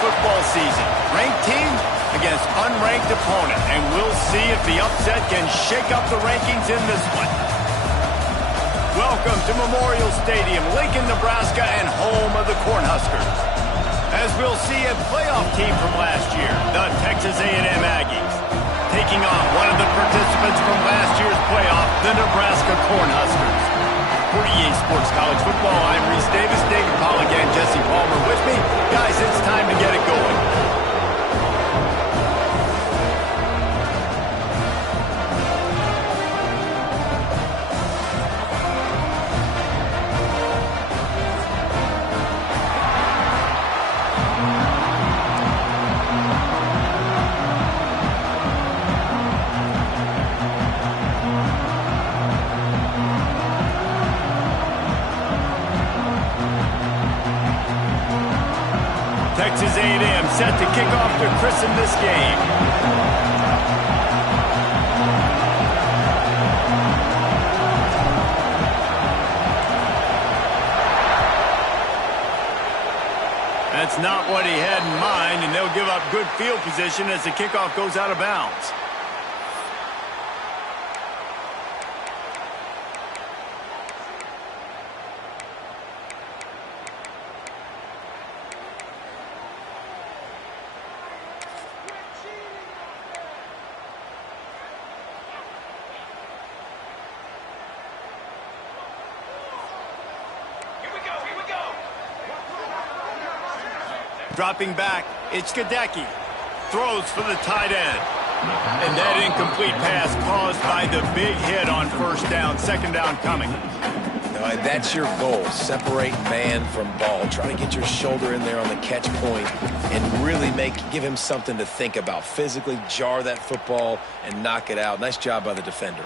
football season. Ranked team against unranked opponent, and we'll see if the upset can shake up the rankings in this one. Welcome to Memorial Stadium, Lincoln, Nebraska, and home of the Cornhuskers. As we'll see a playoff team from last year, the Texas A&M Aggies, taking on one of the participants from last year's playoff, the Nebraska Cornhuskers. For EA Sports College Football, I'm Reese Davis, David Pollack, and Jesse Palmer with me. Guys, it's time to get it going. Texas A&M set to kick off to christen this game. That's not what he had in mind, and they'll give up good field position as the kickoff goes out of bounds. Dropping back, it's Gadecki. Throws for the tight end. And that incomplete pass caused by the big hit on first down. Second down coming. That's your goal. Separate man from ball. Try to get your shoulder in there on the catch point and really give him something to think about. Physically jar that football and knock it out. Nice job by the defender.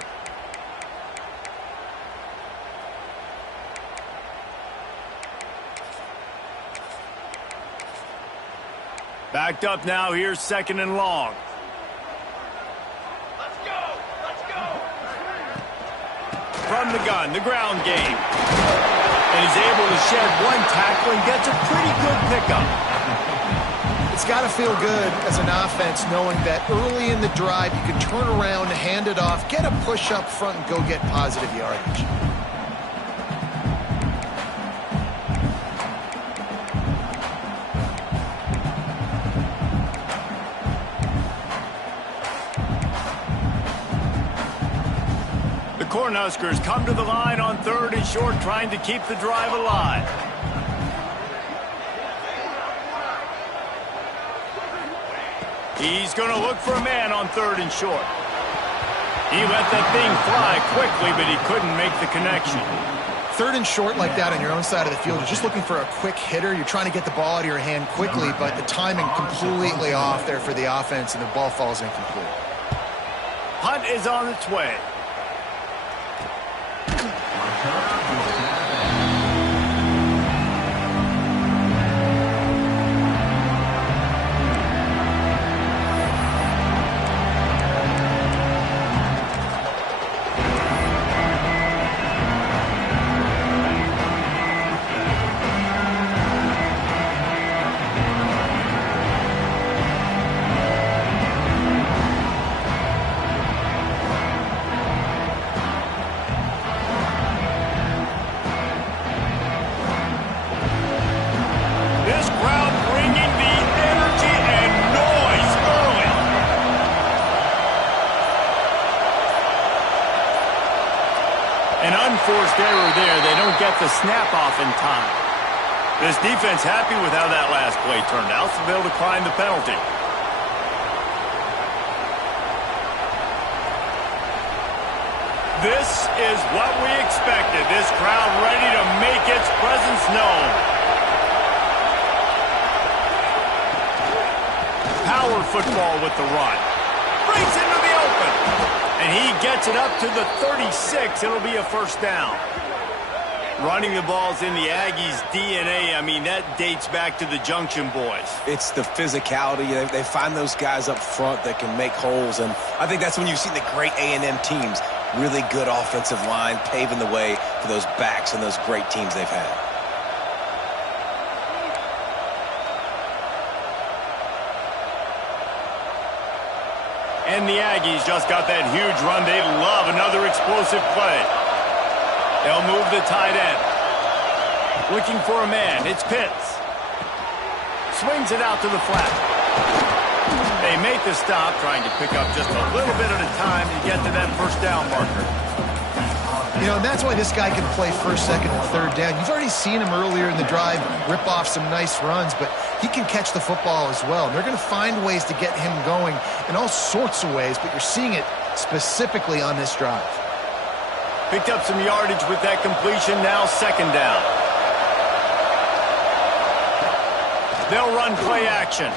Backed up now, here's second and long. Let's go! Let's go! From the gun, the ground game. And he's able to shed one tackle and gets a pretty good pickup. It's got to feel good as an offense knowing that early in the drive you can turn around, hand it off, get a push up front, and go get positive yardage. Cornhuskers come to the line on third and short, trying to keep the drive alive. He's going to look for a man on third and short. He let that thing fly quickly, but he couldn't make the connection. Third and short like that on your own side of the field, you're just looking for a quick hitter. You're trying to get the ball out of your hand quickly, but the timing completely off there for the offense, and the ball falls incomplete. Hunt is on its way. Forced error there. They don't get the snap off in time. This defense happy with how that last play turned out, so they'll decline the penalty. This is what we expected. This crowd ready to make its presence known. Power football with the run. Brings into the open. And he gets it up to the 36. It'll be a first down. Running the ball's in the Aggies' DNA. I mean, that dates back to the Junction boys. It's the physicality. They find those guys up front that can make holes. And I think that's when you've seen the great A&M teams. Really good offensive line, paving the way for those backs and those great teams they've had. And the Aggies just got that huge run. They love another explosive play. They'll move the tight end. Looking for a man. It's Pitts. Swings it out to the flat. They make the stop, trying to pick up just a little bit at a time to get to that first down marker. You know, and that's why this guy can play first, second, and third down. You've already seen him earlier in the drive rip off some nice runs, but he can catch the football as well. And they're going to find ways to get him going in all sorts of ways, but you're seeing it specifically on this drive. Picked up some yardage with that completion, now second down. They'll run play action.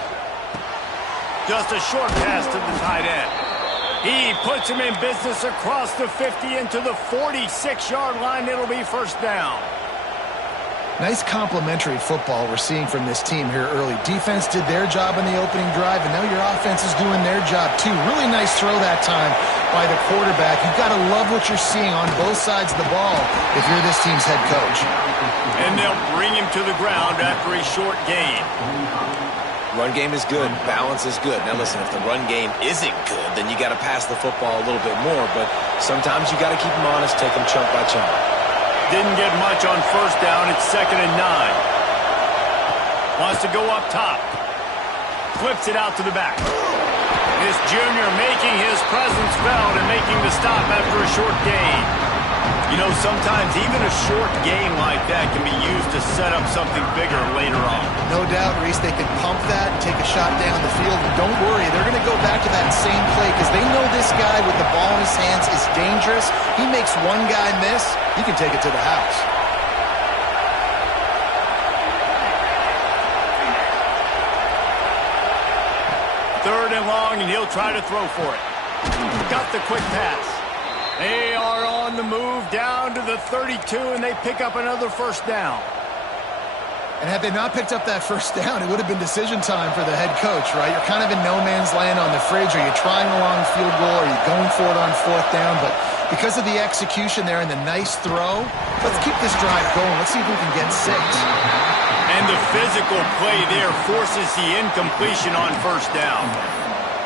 Just a short pass to the tight end. He puts him in business across the 50 into the 46-yard line. It'll be first down. Nice complementary football we're seeing from this team here early. Defense did their job on the opening drive, and now your offense is doing their job too. Really nice throw that time by the quarterback. You've got to love what you're seeing on both sides of the ball if you're this team's head coach. And they'll bring him to the ground after a short gain. Run game is good. Balance is good. Now, listen, if the run game isn't good, then you got to pass the football a little bit more. But sometimes you got to keep them honest, take them chunk by chunk. Didn't get much on first down. It's 2nd and 9. Wants to go up top. Flips it out to the back. This junior making his presence felt and making the stop after a short gain. You know, sometimes even a short game like that can be used to set up something bigger later on. No doubt, Reese, they can pump that and take a shot down the field. And don't worry, they're going to go back to that same play because they know this guy with the ball in his hands is dangerous. He makes one guy miss, he can take it to the house. Third and long, and he'll try to throw for it. Got the quick pass. They are on the move down to the 32, and they pick up another first down. And had they not picked up that first down, it would have been decision time for the head coach, right? You're kind of in no man's land on the fridge. Are you trying a long field goal? Are you going for it on fourth down? But because of the execution there and the nice throw, let's keep this drive going. Let's see if we can get 6. And the physical play there forces the incompletion on first down.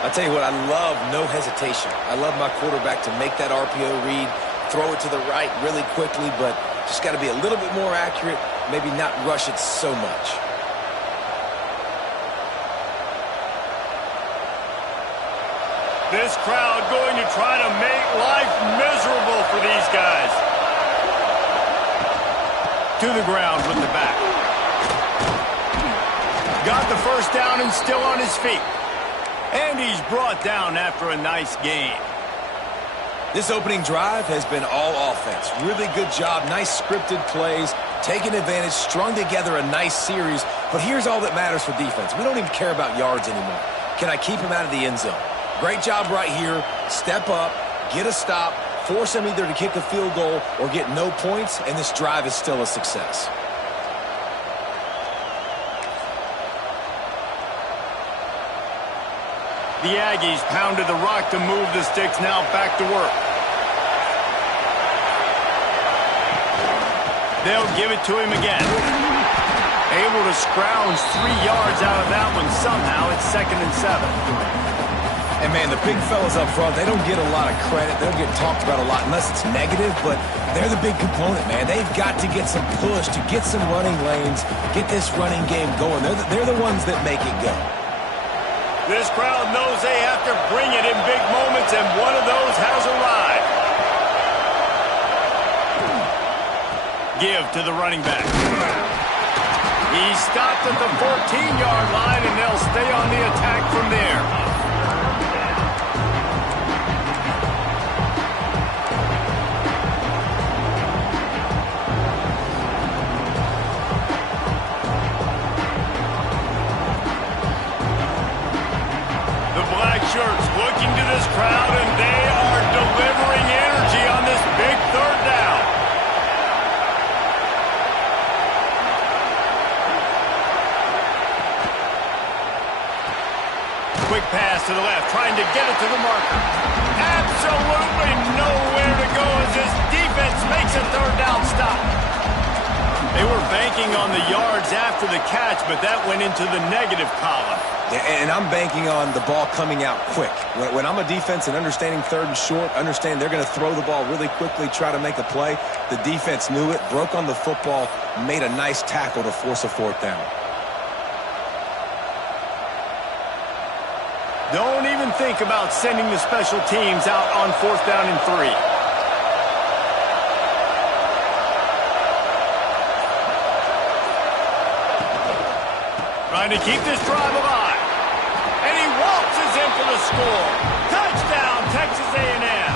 I'll tell you what, I love no hesitation. I love my quarterback to make that RPO read, throw it to the right really quickly, but just got to be a little bit more accurate, maybe not rush it so much. This crowd going to try to make life miserable for these guys. To the ground with the back. Got the first down and still on his feet. And he's brought down after a nice gain. This opening drive has been all offense. Really good job, nice scripted plays, taking advantage, strung together a nice series. But here's all that matters for defense. We don't even care about yards anymore. Can I keep him out of the end zone? Great job right here. Step up, get a stop, force him either to kick a field goal or get no points, and this drive is still a success. The Aggies pounded the rock to move the sticks, now back to work. They'll give it to him again. Able to scrounge 3 yards out of that one somehow. It's 2nd and 7. And, man, the big fellas up front, they don't get a lot of credit. They don't get talked about a lot unless it's negative, but they're the big component, man. They've got to get some push to get some running lanes, get this running game going. They're the ones that make it go. This crowd knows they have to bring it in big moments, and one of those has arrived. Give to the running back. He stopped at the 14-yard line, and they'll stay on the attack from there. Shirts looking to this crowd, and they are delivering energy on this big third down. Quick pass to the left, trying to get it to the marker. Absolutely nowhere to go as this defense makes a third down stop. They were banking on the yards after the catch, but that went into the negative column. And I'm banking on the ball coming out quick. When I'm a defense and understanding third and short, understand they're going to throw the ball really quickly, try to make a play. The defense knew it, broke on the football, made a nice tackle to force a fourth down. Don't even think about sending the special teams out on fourth down and 3. Trying to keep this drive alive. And he waltzes in for the score. Touchdown, Texas A&M.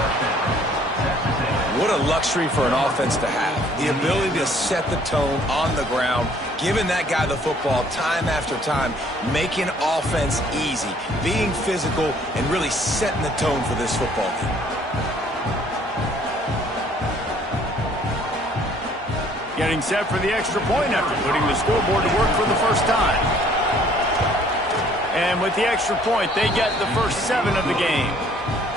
What a luxury for an offense to have. The ability to set the tone on the ground, giving that guy the football time after time, making offense easy, being physical, and really setting the tone for this football game. Getting set for the extra point after putting the scoreboard to work for the first time. And with the extra point, they get the first 7 of the game.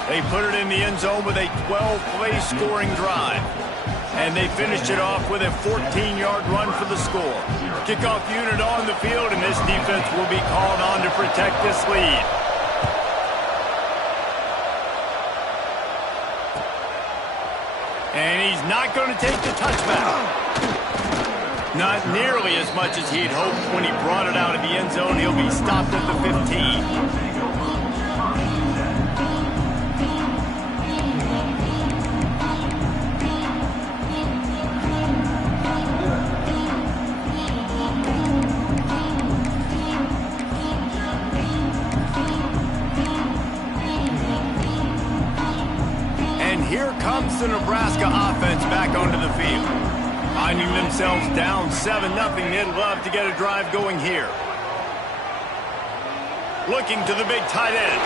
They put it in the end zone with a 12-play scoring drive. And they finished it off with a 14-yard run for the score. Kickoff unit on the field, and this defense will be called on to protect this lead. And he's not going to take the touchback. Not nearly as much as he'd hoped when he brought it out of the end zone. He'll be stopped at the 15. And here comes the Nebraska offense back onto the field. Finding themselves down 7-0, they'd love to get a drive going here. Looking to the big tight end.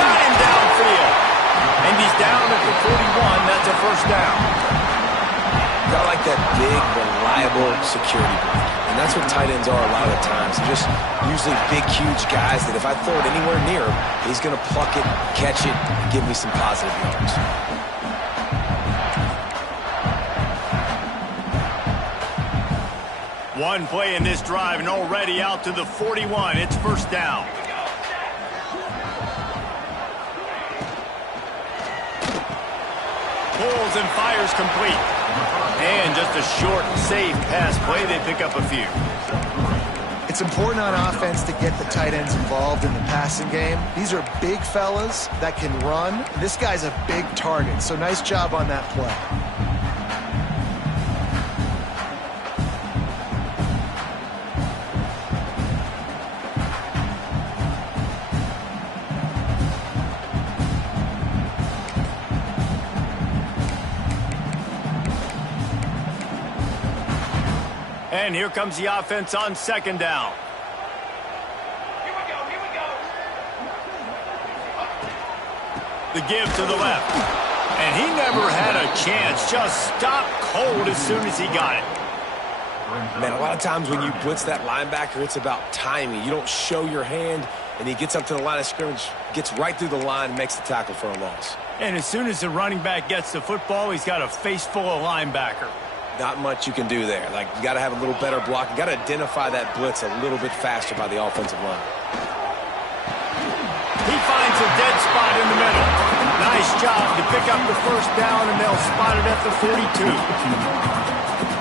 Got him downfield. And he's down at the 41. That's a first down. Got like that big, reliable security blanket. And that's what tight ends are a lot of the times. They're just usually big, huge guys that if I throw it anywhere near him, he's going to pluck it, catch it, and give me some positive yards. One play in this drive and already out to the 41. It's first down. Pulls and fires complete. And just a short, safe pass play. They pick up a few. It's important on offense to get the tight ends involved in the passing game. These are big fellas that can run. This guy's a big target, so nice job on that play. And here comes the offense on second down. Here we go. The give to the left. And he never had a chance. Just stopped cold as soon as he got it. Man, a lot of times when you blitz that linebacker, it's about timing. You don't show your hand, and he gets up to the line of scrimmage, gets right through the line, and makes the tackle for a loss. And as soon as the running back gets the football, he's got a face full of linebacker. Not much you can do there. Like, you got to have a little better block. You got to identify that blitz a little bit faster by the offensive line. He finds a dead spot in the middle. Nice job to pick up the first down, and they'll spot it at the 42.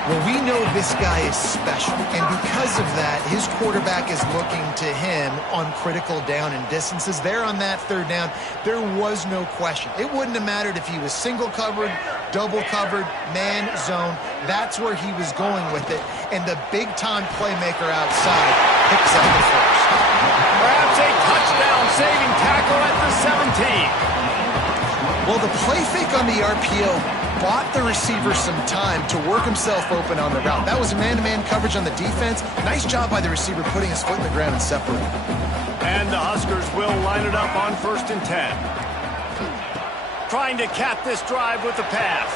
Well, we know this guy is special, and because of that, his quarterback is looking to him on critical down and distances. There on that third down, there was no question. It wouldn't have mattered if he was single covered, double covered, man zone. That's where he was going with it, and the big-time playmaker outside picks up the first. Perhaps a touchdown-saving tackle at the 17. Well, the play fake on the RPO bought the receiver some time to work himself open on the route. That was a man-to-man coverage on the defense. Nice job by the receiver putting his foot in the ground and separating. And the Huskers will line it up on 1st and 10. Trying to cap this drive with the pass.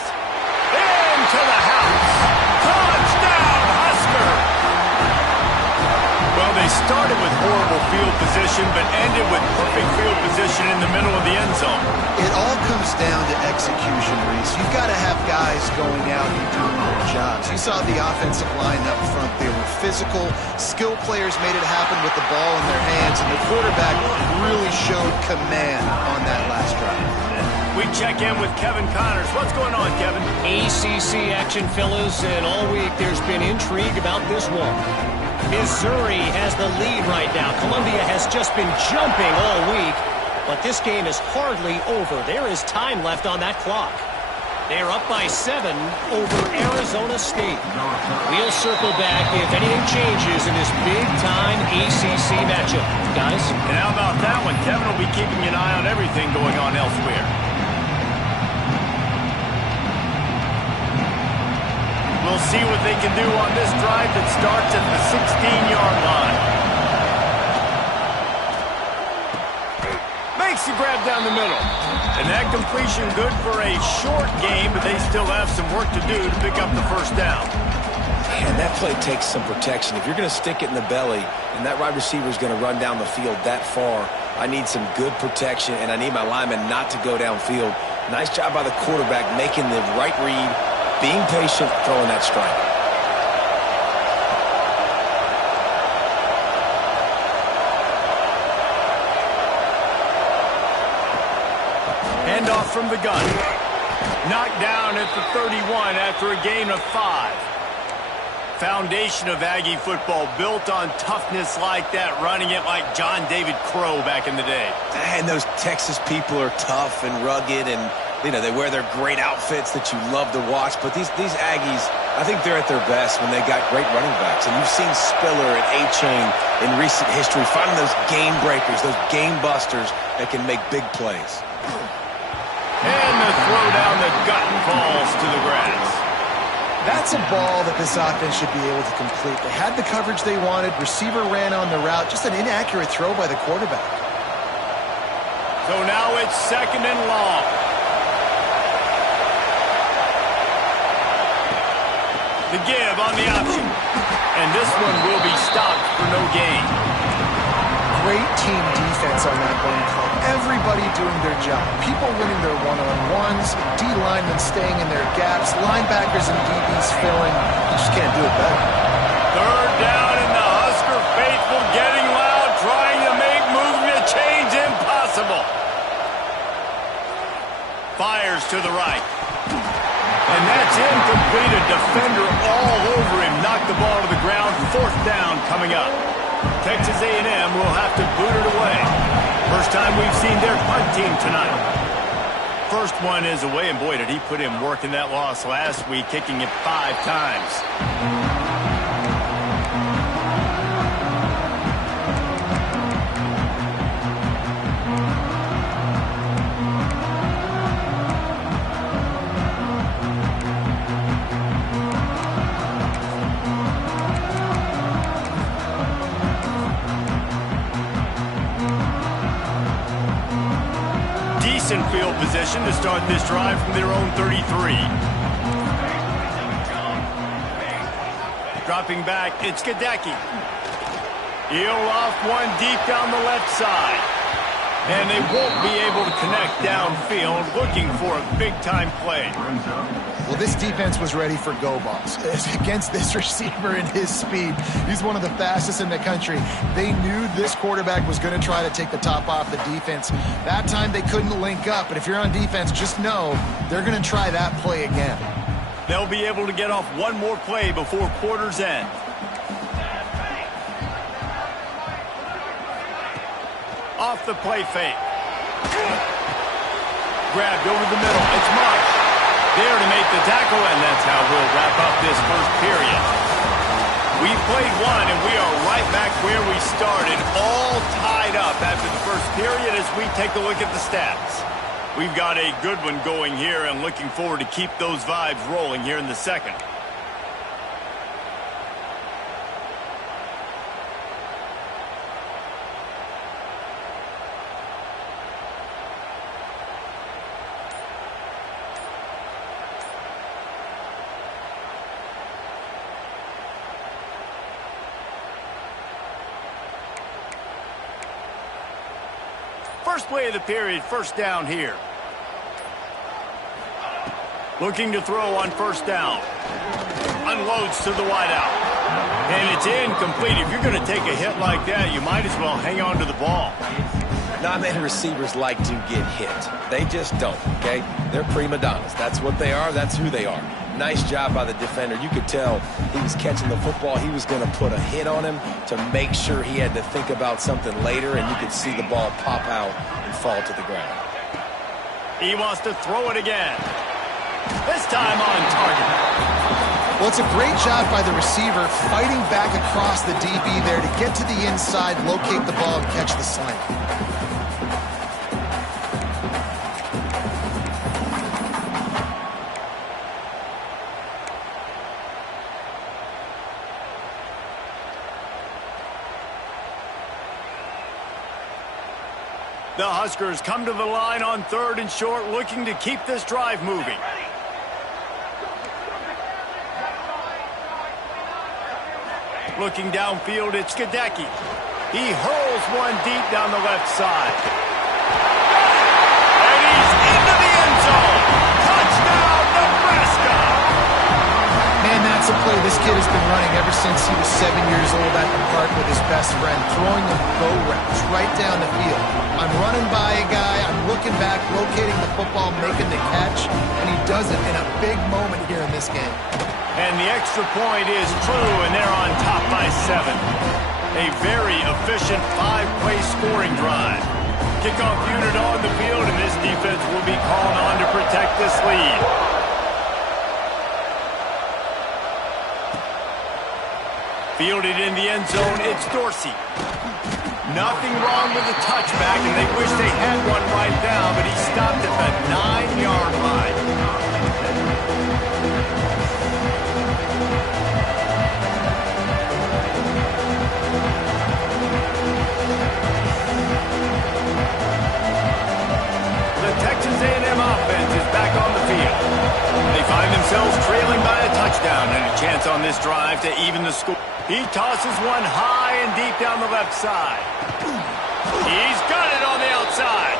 Into the house. Touchdown, Husker! Well, they started with horrible field position, but ended with perfect field position in the middle of the end zone. It all comes down to execution, Reese. You've got to have guys going out and doing their jobs. You saw the offensive line up front. They were physical, skilled players made it happen with the ball in their hands, and the quarterback really showed command on that last drive. We check in with Kevin Connors. What's going on, Kevin? ACC action, fellas, and all week there's been intrigue about this one. Missouri has the lead right now. Columbia has just been jumping all week, but this game is hardly over. There is time left on that clock. They're up by 7 over Arizona State. We'll circle back if anything changes in this big-time ACC matchup. Guys? And how about that one? Kevin will be keeping an eye on everything going on elsewhere. We'll see what they can do on this drive that starts at the 16-yard line. Makes the grab down the middle. And that completion good for a short game, but they still have some work to do to pick up the first down. And that play takes some protection. If you're going to stick it in the belly and that wide receiver is going to run down the field that far, I need some good protection, and I need my lineman not to go downfield. Nice job by the quarterback making the right read, being patient, throwing that strike. Handoff from the gun. Knocked down at the 31 after a gain of 5. Foundation of Aggie football built on toughness like that, running it like John David Crow back in the day. And those Texas people are tough and rugged, and you know, they wear their great outfits that you love to watch. But these Aggies, I think they're at their best when they got great running backs. And you've seen Spiller and A-Chain in recent history finding those game breakers, those game busters that can make big plays. And the throw down the gut falls to the grass. That's a ball that this offense should be able to complete. They had the coverage they wanted. Receiver ran on the route. Just an inaccurate throw by the quarterback. So now it's 2nd and long. The give on the option. And this one will be stopped for no gain. Great team defense on that one play. Everybody doing their job. People winning their one-on-ones, D-linemen staying in their gaps, linebackers and DBs filling. You just can't do it better. 3rd down, and the Husker faithful getting loud, trying to make moving the chains impossible. Fires to the right. And that's incomplete. A defender all over him. Knocked the ball to the ground. 4th down coming up. Texas A&M will have to boot it away. First time we've seen their punt team tonight. First one is away, and boy, did he put in work in that loss last week, kicking it 5 times. Field position to start this drive from their own 33. Dropping back, it's Gadecki. He'll off one deep down the left side. And they won't be able to connect downfield, looking for a big-time play. Well, this defense was ready for go balls. Against this receiver and his speed, he's one of the fastest in the country. They knew this quarterback was going to try to take the top off the defense. That time they couldn't link up, but if you're on defense, just know they're going to try that play again. They'll be able to get off one more play before quarter's end. Off the play fake. Grabbed over the middle. It's Marsh. There to make the tackle, and that's how we'll wrap up this first period. We've played one, and we are right back where we started, all tied up after the first period as we take a look at the stats. We've got a good one going here, and looking forward to keep those vibes rolling here in the second. First play of the period, first down here. Looking to throw on first down. Unloads to the wideout. And it's incomplete. If you're going to take a hit like that, you might as well hang on to the ball. Not many receivers like to get hit. They just don't, okay? They're prima donnas. That's what they are. That's who they are. Nice job by the defender. You could tell he was catching the football. He was going to put a hit on him to make sure he had to think about something later, and you could see the ball pop out and fall to the ground. He wants to throw it again. This time on target. Well, it's a great job by the receiver fighting back across the DB there to get to the inside, locate the ball, and catch the slant. The Huskers come to the line on 3rd and short, looking to keep this drive moving. Looking downfield, it's Gadecki. He hurls one deep down the left side. And he's into the end zone. Touchdown, Nebraska! Man, that's a play this kid has been running ever since he was 7 years old at the park with his best friend, throwing them go routes right down the field. I'm running by a guy, I'm looking back, locating the football, making the catch, and he does it in a big moment here in this game. And the extra point is true, and they're on top by 7. A very efficient 5-play scoring drive. Kickoff unit on the field, and this defense will be called on to protect this lead. Fielded in the end zone, it's Dorsey. Nothing wrong with the touchback, and they wish they had one right now, but he stopped at the 9-yard line. Texas A&M offense is back on the field. They find themselves trailing by a touchdown and a chance on this drive to even the score. He tosses one high and deep down the left side. He's got it on the outside.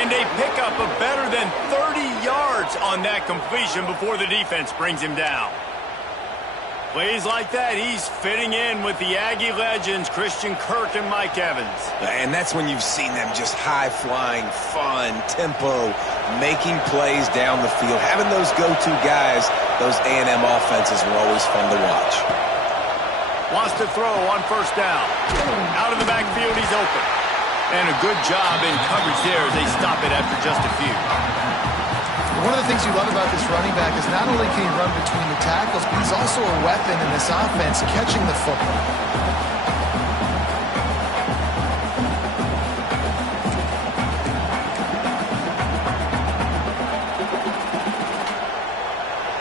And they pick up a better than 30 yards on that completion before the defense brings him down. Plays like that, he's fitting in with the Aggie legends, Christian Kirk and Mike Evans. And that's when you've seen them just high-flying, fun, tempo, making plays down the field. Having those go-to guys, those A&M offenses were always fun to watch. Wants to throw on 1st down. Out of the backfield, he's open. And a good job in coverage there as they stop it after just a few. One of the things you love about this running back is not only can he run between the tackles, but he's also a weapon in this offense, catching the football.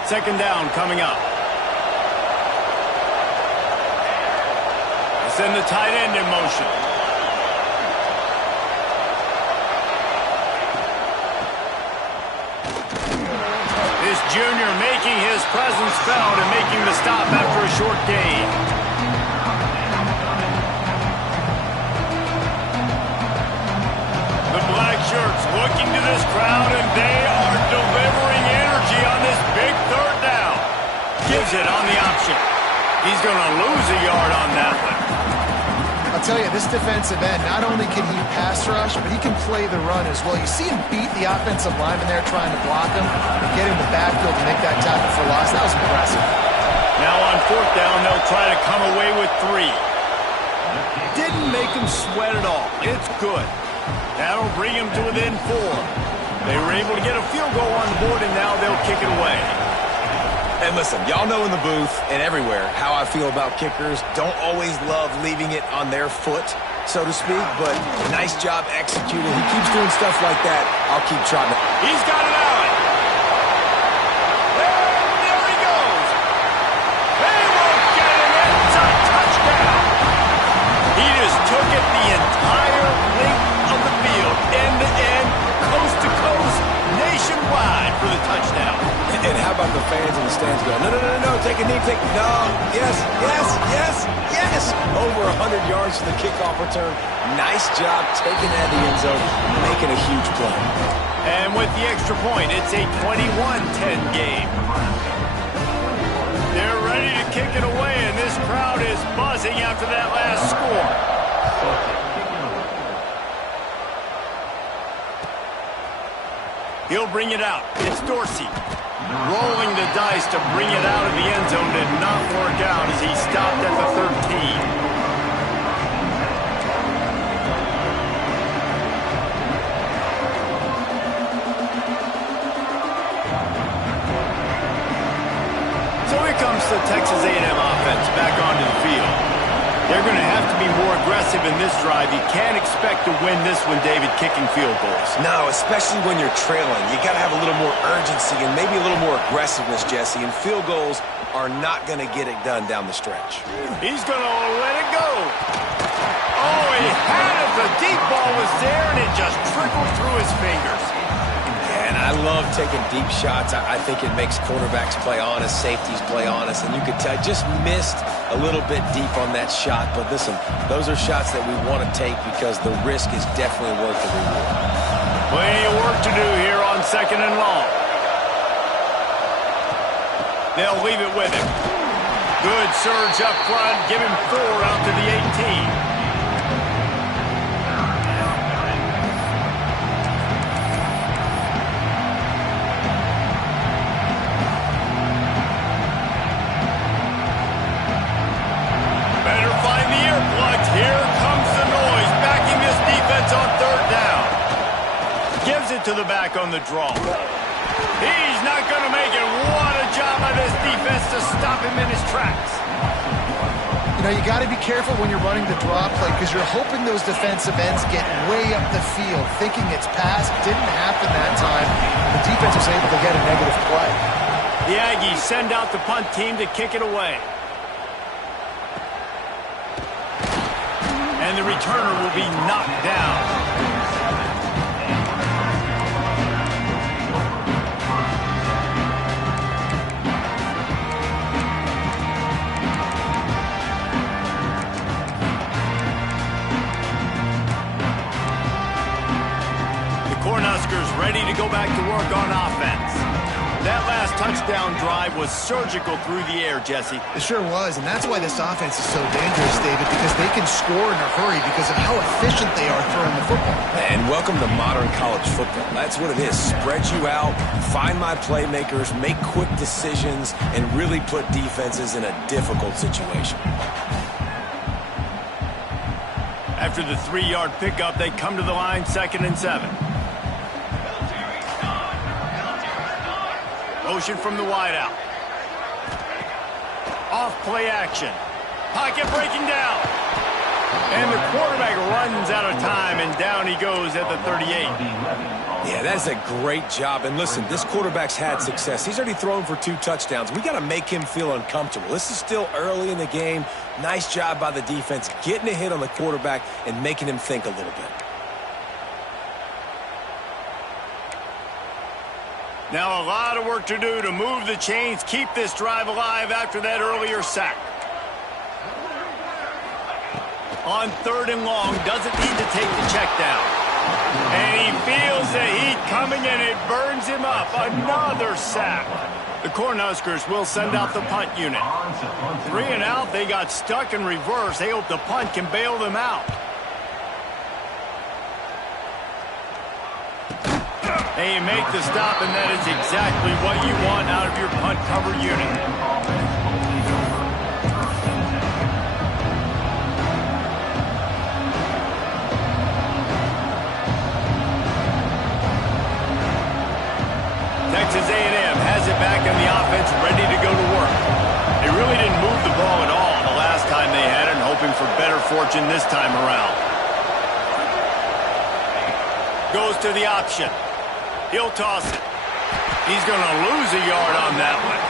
Second down coming up. Send the tight end in motion. This junior making his presence felt and making the stop after a short gain. The black shirts looking to this crowd, and they are delivering energy on this big 3rd down. Gives it on the option. He's going to lose a yard on that one. I'll tell you, this defensive end, not only can he pass rush, but he can play the run as well. You see him beat the offensive lineman there trying to block him and get in the backfield to make that tackle for loss. That was impressive. Now on 4th down, they'll try to come away with 3. Didn't make him sweat at all. It's good. That'll bring him to within 4. They were able to get a field goal on the board, and now they'll kick it away. And listen, y'all know in the booth and everywhere how I feel about kickers. Don't always love leaving it on their foot, so to speak, but nice job executed. He keeps doing stuff like that. I'll keep trying. He's got it out. And there he goes. They won't get him. It's a touchdown. He just took it the entire length of the field, end to end, coast to coast, nationwide for the touchdown. And how about the fans in the stands going, no, take a knee, no, yes. Over 100 yards to the kickoff return. Nice job taking that in the end zone, making a huge play. And with the extra point, it's a 21-10 game. They're ready to kick it away, and this crowd is buzzing after that last score. He'll bring it out. It's Dorsey. Rolling the dice to bring it out of the end zone did not work out as he stopped at the 13. Comes the Texas A&M offense back onto the field. They're going to have to be more aggressive in this drive. You can't expect to win this one, David, kicking field goals. No, especially when you're trailing. You got to have a little more urgency and maybe a little more aggressiveness, Jesse, and field goals are not going to get it done down the stretch. He's going to let it go. Oh, he had it. The deep ball was there, and it just trickled through his fingers. And I love taking deep shots. I think it makes quarterbacks play honest, safeties play honest, and you could tell just missed a little bit deep on that shot. But listen, those are shots that we want to take because the risk is definitely worth the reward. Plenty of work to do here on 2nd and long. They'll leave it with him. Good surge up front. Give him 4 out to the 18. Here comes the noise, backing this defense on 3rd down. Gives it to the back on the draw. He's not going to make it. What a job by this defense to stop him in his tracks. You know, you got to be careful when you're running the draw play because you're hoping those defensive ends get way up the field, thinking it's pass. Didn't happen that time. The defense was able to get a negative play. The Aggies send out the punt team to kick it away. And the returner will be knocked down. The Cornhuskers ready to go back to work on offense. That last touchdown drive was surgical through the air, Jesse. It sure was, and that's why this offense is so dangerous, David, because they can score in a hurry because of how efficient they are throwing the football. And welcome to modern college football. That's what it is. Spread you out, find my playmakers, make quick decisions, and really put defenses in a difficult situation. After the 3-yard pickup, they come to the line 2nd and 7. Motion from the wideout. Off play action. Pocket breaking down. And the quarterback runs out of time, and down he goes at the 38. Yeah, that's a great job. And listen, this quarterback's had success. He's already thrown for 2 touchdowns. We got to make him feel uncomfortable. This is still early in the game. Nice job by the defense, getting a hit on the quarterback and making him think a little bit. Now a lot of work to do to move the chains, keep this drive alive after that earlier sack. On 3rd and long, doesn't need to take the check down. And he feels the heat coming and it burns him up. Another sack. The Cornhuskers will send out the punt unit. 3 and out, they got stuck in reverse. They hope the punt can bail them out. And you make the stop, and that is exactly what you want out of your punt cover unit. Texas A&M has it back on the offense, ready to go to work. They really didn't move the ball at all the last time they had it, hoping for better fortune this time around. Goes to the option. He'll toss it. He's going to lose a yard on that one.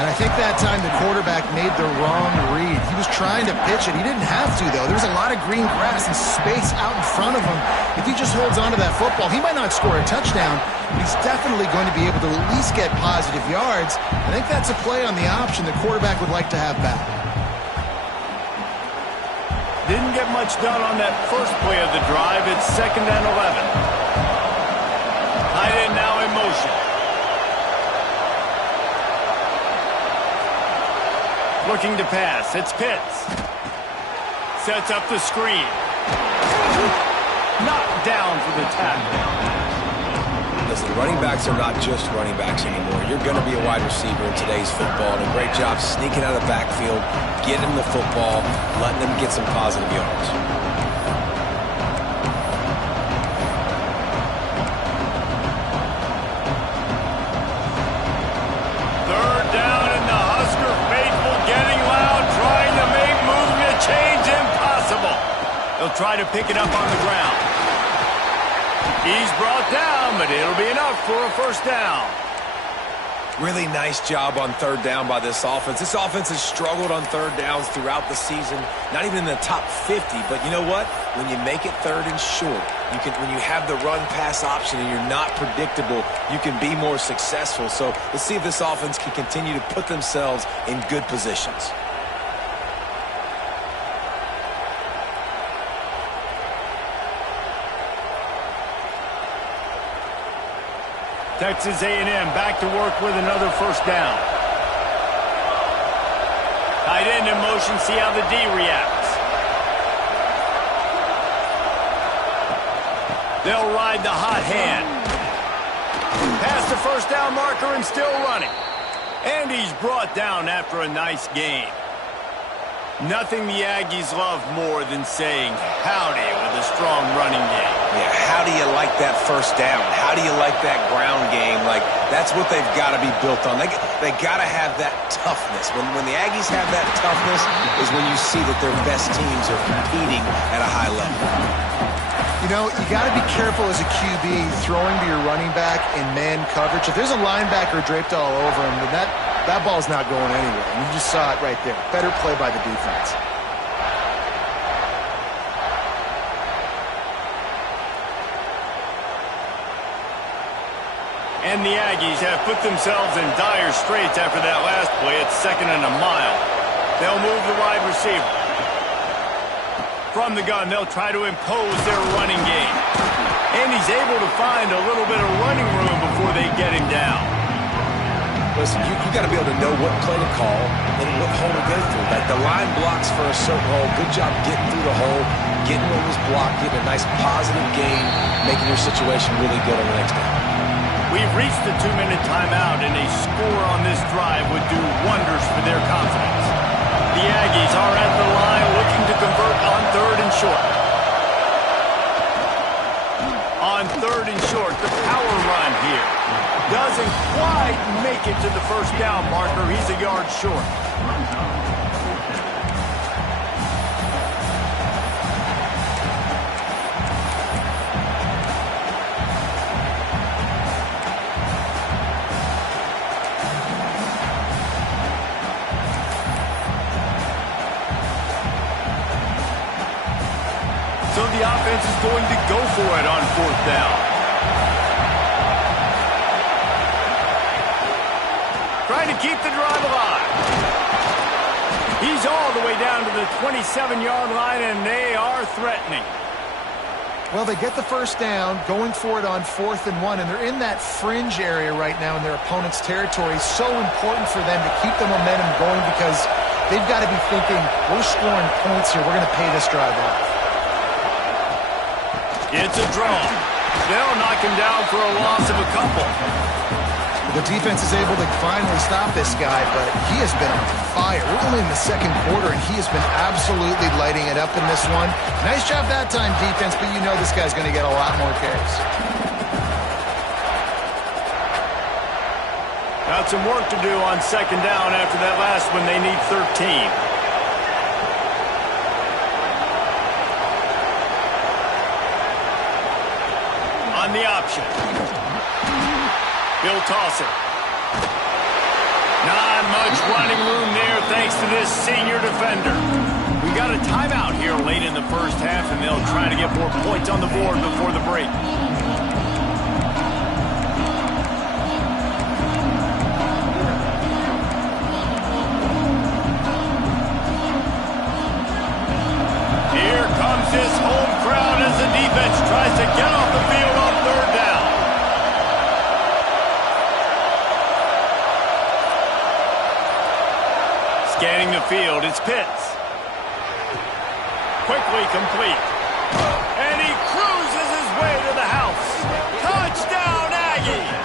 And I think that time the quarterback made the wrong read. He was trying to pitch it. He didn't have to, though. There was a lot of green grass and space out in front of him. If he just holds on to that football, he might not score a touchdown, but he's definitely going to be able to at least get positive yards. I think that's a play on the option the quarterback would like to have back. Didn't get much done on that first play of the drive. It's 2nd and 11. Tight end now in motion. Looking to pass. It's Pitts. Sets up the screen. Knocked down for the tackle. Listen, running backs are not just running backs anymore. You're going to be a wide receiver in today's football. And a great job sneaking out of the backfield, getting the football, letting them get some positive yards. Third down, and the Husker faithful getting loud, trying to make movement change impossible. They'll try to pick it up on the ground. He's brought down, but it'll be enough for a first down. Really nice job on third down by this offense. This offense has struggled on third downs throughout the season. Not even in the top 50, but you know what? When you make it third and short, when you have the run-pass option and you're not predictable, you can be more successful. So let's see if this offense can continue to put themselves in good positions. Texas A&M back to work with another first down. Tight end in motion, see how the D reacts. They'll ride the hot hand. Past the first down marker and still running. And he's brought down after a nice gain. Nothing the Aggies love more than saying howdy with a strong running game. Yeah, how do you like that first down? How do you like that ground game? Like, that's what they've got to be built on. They got to have that toughness. When the Aggies have that toughness is when you see that their best teams are competing at a high level. You know, you got to be careful as a QB throwing to your running back in man coverage. If there's a linebacker draped all over him, then that ball's not going anywhere. And you just saw it right there. Better play by the defense. And the Aggies have put themselves in dire straits after that last play. It's 2nd and a mile. They'll move the wide receiver. From the gun, they'll try to impose their running game. And he's able to find a little bit of running room before they get him down. Listen, you got to be able to know what play to call and what hole to go through. Like, the line blocks for a certain hole. Good job getting through the hole, getting what was blocked, getting a nice positive gain, making your situation really good on the next down. We've reached the 2-minute timeout, and a score on this drive would do wonders for their confidence. The Aggies are at the line looking to convert on 3rd and short. On 3rd and short, the power run here. Doesn't quite make it to the first down marker. He's a yard short. So the offense is going to go for it on 4th down. Trying to keep the drive alive. He's all the way down to the 27-yard line, and they are threatening. Well, they get the first down, going for it on 4th and 1, and they're in that fringe area right now in their opponent's territory. So important for them to keep the momentum going because they've got to be thinking, we're scoring points here. We're going to pay this drive off. It's a draw. They'll knock him down for a loss of a couple. The defense is able to finally stop this guy, but he has been on fire. We're only in the 2nd quarter, and he has been absolutely lighting it up in this one. Nice job that time, defense, but you know this guy's going to get a lot more carries. Got some work to do on 2nd down after that last one. They need 13. On the option. He'll toss it. Not much running room there thanks to this senior defender. We got a timeout here late in the first half, and they'll try to get more points on the board before the break. Here comes this home crowd as the defense tries to get off the field on 3rd down. Scanning the field. It's Pitts. Quickly complete. And he cruises his way to the house. Touchdown, Aggies!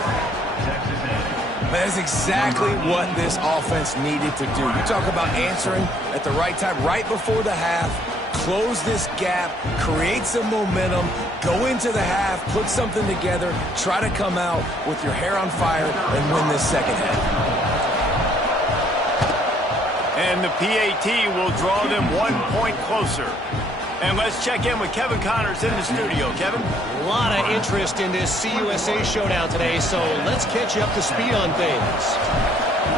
That is exactly what this offense needed to do. You talk about answering at the right time, right before the half, close this gap, create some momentum, go into the half, put something together, try to come out with your hair on fire and win this second half. And the PAT will draw them 1 point closer. And let's check in with Kevin Connors in the studio. Kevin? A lot of interest in this CUSA showdown today, so let's catch you up to speed on things.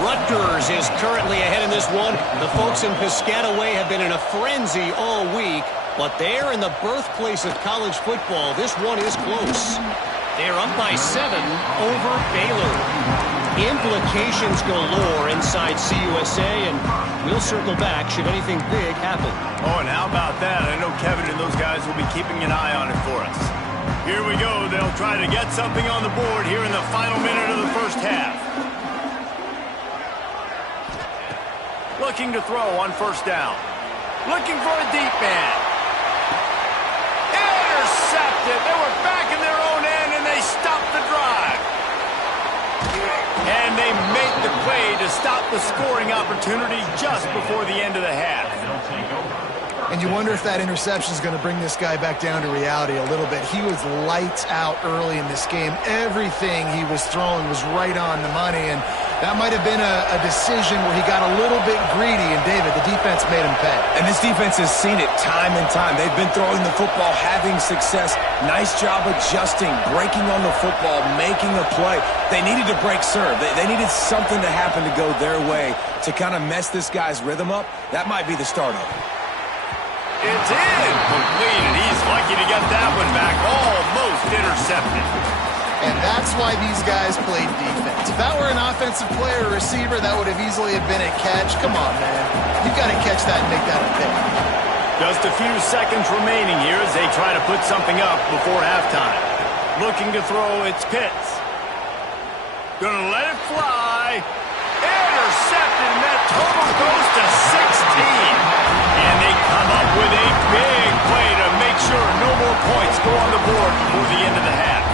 Rutgers is currently ahead in this one. The folks in Piscataway have been in a frenzy all week, but they're in the birthplace of college football. This one is close. They're up by 7 over Baylor. Implications galore inside CUSA, and we'll circle back should anything big happen. Oh, and how about that? I know Kevin and those guys will be keeping an eye on it for us. Here we go. They'll try to get something on the board here in the final minute of the first half. Looking to throw on first down. Looking for a deep man. Intercepted. They were back in their own end, and they stopped the drive. And they made the play to stop the scoring opportunity just before the end of the half. And you wonder if that interception is going to bring this guy back down to reality a little bit. He was lights out early in this game. Everything he was throwing was right on the money, and that might have been a decision where he got a little bit greedy, and David, the defense made him pay. And this defense has seen it time and time. They've been throwing the football, having success. Nice job adjusting, breaking on the football, making a play. They needed to break serve. They needed something to happen to go their way to kind of mess this guy's rhythm up. That might be the start of it. It's in. Complete, and he's lucky to get that one back. Almost intercepted. And that's why these guys played defense. If that were an offensive player or receiver, that would have easily been a catch. Come on, man. You've got to catch that and make that a pick. Just a few seconds remaining here as they try to put something up before halftime. Looking to throw, it's Pitts. Gonna let it fly. Intercepted, and that total goes to 16. And they come up with a big play to make sure no more points go on the board before the end of the half.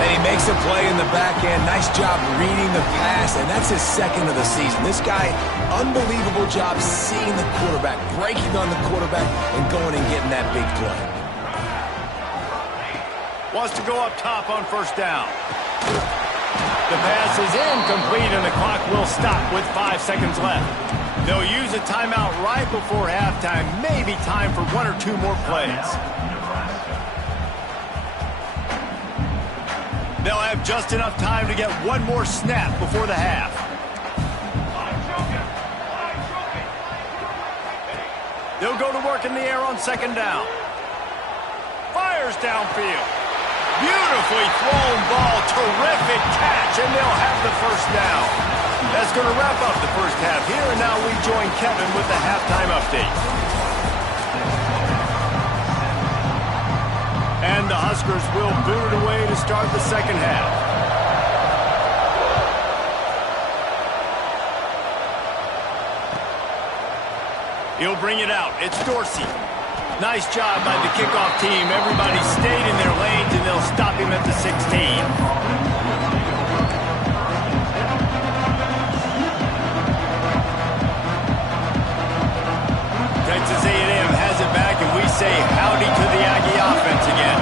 And he makes a play in the back end. Nice job reading the pass, and that's his second of the season. This guy, unbelievable job seeing the quarterback, breaking on the quarterback, and going and getting that big play. Wants to go up top on first down. The pass is incomplete, and the clock will stop with 5 seconds left. They'll use a timeout right before halftime. Maybe time for 1 or 2 more plays. They'll have just enough time to get 1 more snap before the half. They'll go to work in the air on second down. Fires downfield. Beautifully thrown ball. Terrific catch, and they'll have the first down. That's going to wrap up the first half here, and now we join Kevin with the halftime update. And the Huskers will boot it away to start the second half. He'll bring it out. It's Dorsey. Nice job by the kickoff team. Everybody stayed in their lanes, and they'll stop him at the 16. Texas A&M has it back, and we say howdy to the Aggie offense again.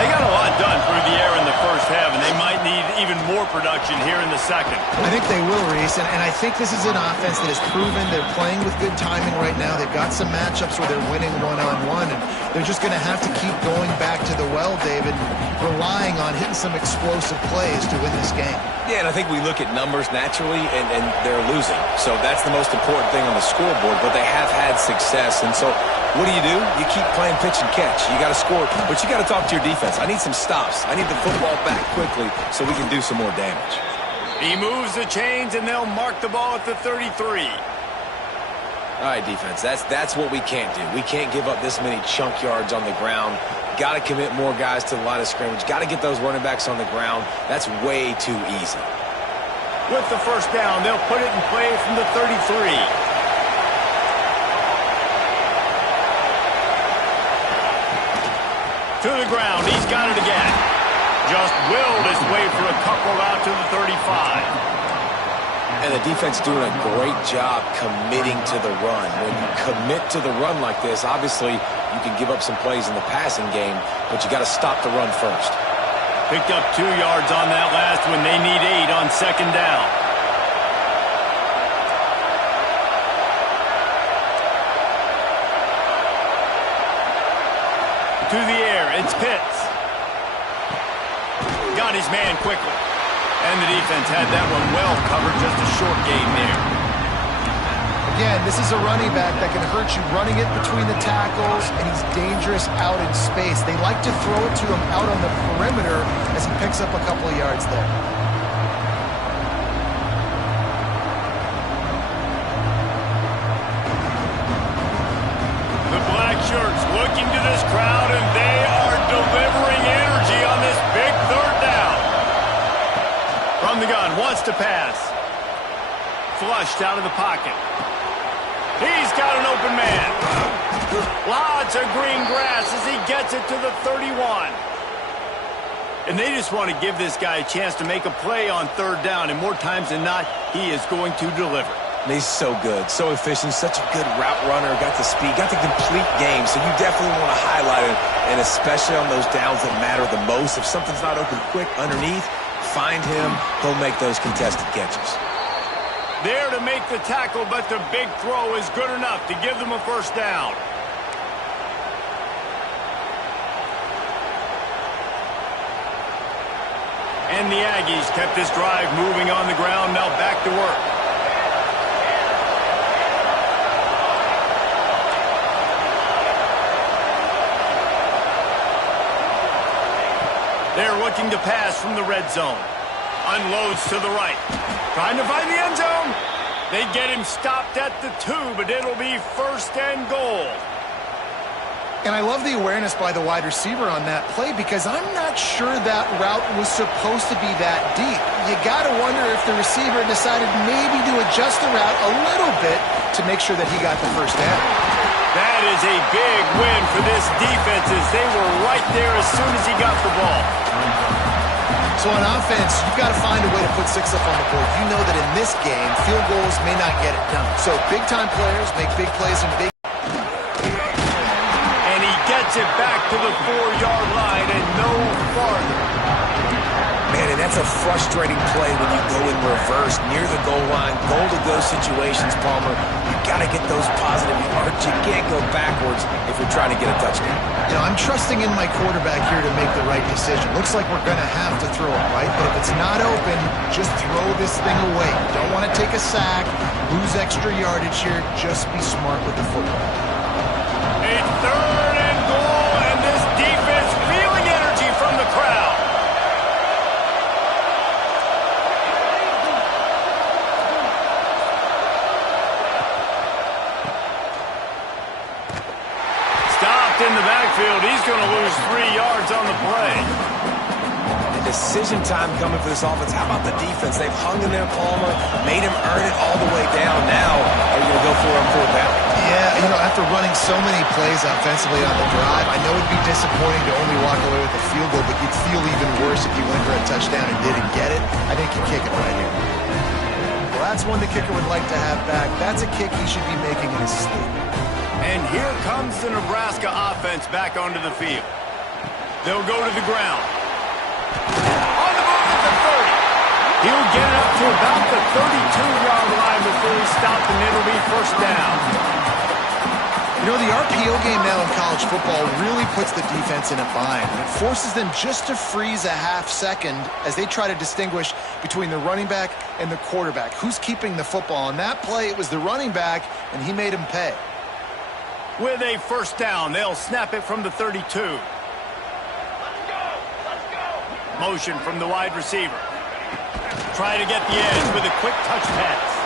They got a lot done through the air in the first half, and they might need even more production here in the second. I think they will, Reese, and I think this is an offense that has proven they're playing with good timing right now. They've got some matchups where they're winning one-on-one, and they're just going to have to keep going back to the well, David, relying on hitting some explosive plays to win this game. Yeah, and I think we look at numbers naturally, and they're losing. So that's the most important thing on the scoreboard, but they have had success. And so what do? You keep playing pitch and catch. You got to score, but you got to talk to your defense. I need some stops. I need the football back quickly so we can do some more damage. He moves the chains, and they'll mark the ball at the 33. All right, defense, that's what we can't do. We can't give up this many chunk yards on the ground. Got to commit more guys to the line of scrimmage. Got to get those running backs on the ground. That's way too easy. With the first down, they'll put it in play from the 33. To the ground. He's got it again. Just willed his way for a couple out to the 35. And the defense doing a great job committing to the run. When you commit to the run like this, obviously you can give up some plays in the passing game, but you got to stop the run first. Picked up 2 yards on that last one. They need 8 on second down. To the air, it's Pitts. Got his man quickly. And the defense had that one well covered, just a short gain there. Again, this is a running back that can hurt you running it between the tackles, and he's dangerous out in space. They like to throw it to him out on the perimeter as he picks up a couple of yards there. The black shirts looking to this crowd, and they are delivering energy on this big third down. From the gun, wants to pass. Flushed out of the pocket. He's got an open man. Lots of green grass as he gets it to the 31. And they just want to give this guy a chance to make a play on third down, and more times than not, he is going to deliver. He's so good, so efficient, such a good route runner, got the speed, got the complete game, so you definitely want to highlight it, and especially on those downs that matter the most. If something's not open quick underneath, find him, he'll make those contested catches. There to make the tackle, but the big throw is good enough to give them a first down. And the Aggies kept this drive moving on the ground, now back to work. They're looking to pass from the red zone. Unloads to the right. Trying to find the end zone. They get him stopped at the 2, but it'll be first and goal. And I love the awareness by the wide receiver on that play, because I'm not sure that route was supposed to be that deep. You got to wonder if the receiver decided maybe to adjust the route a little bit to make sure that he got the first down. That is a big win for this defense, as they were right there as soon as he got the ball. So on offense, you've got to find a way to put 6 up on the board. You know that in this game, field goals may not get it done. So big-time players make big plays and big... And he gets it back to the 4-yard line and no farther. Man, and that's a frustrating play when you go in reverse near the goal line. Goal-to-go situations, Palmer. You got to get those positive yards. You can't go backwards if you're trying to get a touchdown. You know, I'm trusting in my quarterback here to make the right decision. Looks like we're going to have to throw it, right? But if it's not open, just throw this thing away. You don't want to take a sack, lose extra yardage here. Just be smart with the football. A third and goal, and this defense feeling energy from the crowd. Stopped in the backfield. He's going to lose 3 yards on the play. And decision time coming for this offense. How about the defense? They've hung in there, Palmer, made him earn it all the way down. Now, are you going to go for it on 4th down? Yeah, you know, after running so many plays offensively on the drive, I know it'd be disappointing to only walk away with a field goal, but you'd feel even worse if you went for a touchdown and didn't get it. I think you kick it right here. Well, that's one the kicker would like to have back. That's a kick he should be making in his sleep. And here comes the Nebraska offense back onto the field. They'll go to the ground. On the move at the 30. He'll get it up to about the 32-yard line before he's stopped, and it'll be first down. You know, the RPO game now in college football really puts the defense in a bind. It forces them just to freeze a half second as they try to distinguish between the running back and the quarterback. Who's keeping the football? On that play, it was the running back, and he made him pay. With a first down, they'll snap it from the 32. Let's go! Motion from the wide receiver. Try to get the edge with a quick touch pass.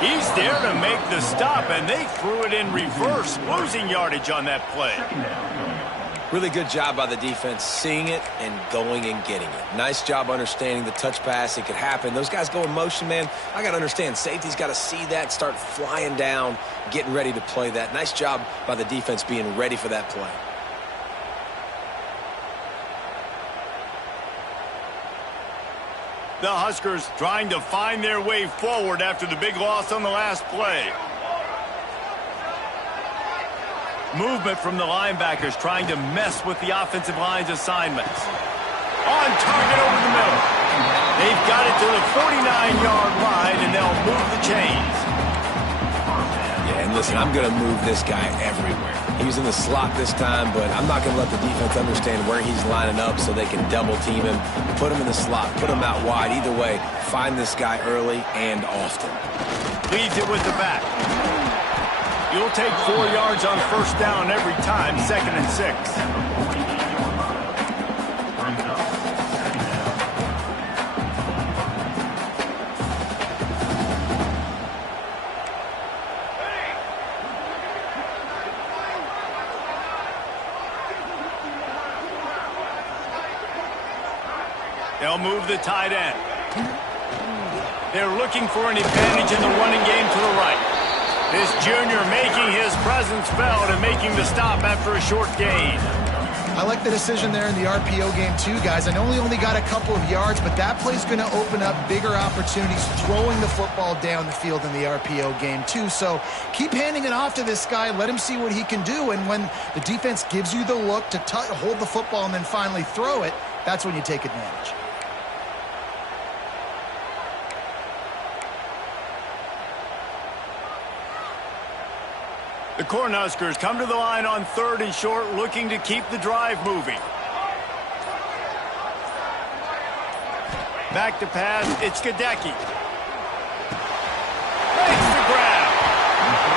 He's there to make the stop, and they threw it in reverse, losing yardage on that play. Really good job by the defense, seeing it and going and getting it. Nice job understanding the touch pass. It could happen. Those guys go in motion, man. I got to understand, safety's got to see that, start flying down, getting ready to play that. Nice job by the defense being ready for that play. The Huskers trying to find their way forward after the big loss on the last play. Movement from the linebackers trying to mess with the offensive line's assignments. On target over the middle. They've got it to the 49-yard line, and they'll move the chains. Yeah, and listen, I'm going to move this guy everywhere. He's in the slot this time, but I'm not going to let the defense understand where he's lining up so they can double team him, put him in the slot, put him out wide. Either way, find this guy early and often. Leads it with the back. You'll take 4 yards on first down every time, 2nd and 6. They'll move the tight end. They're looking for an advantage in the running game to the right. This junior making his presence felt and making the stop after a short gain. I like the decision there in the RPO game too, guys. I know he only got a couple of yards, but that play's going to open up bigger opportunities throwing the football down the field in the RPO game too. So keep handing it off to this guy. Let him see what he can do. And when the defense gives you the look to hold the football and then finally throw it, that's when you take advantage. The Cornhuskers come to the line on 3rd and short, looking to keep the drive moving. Back to pass, it's Gadecki. Makes the grab.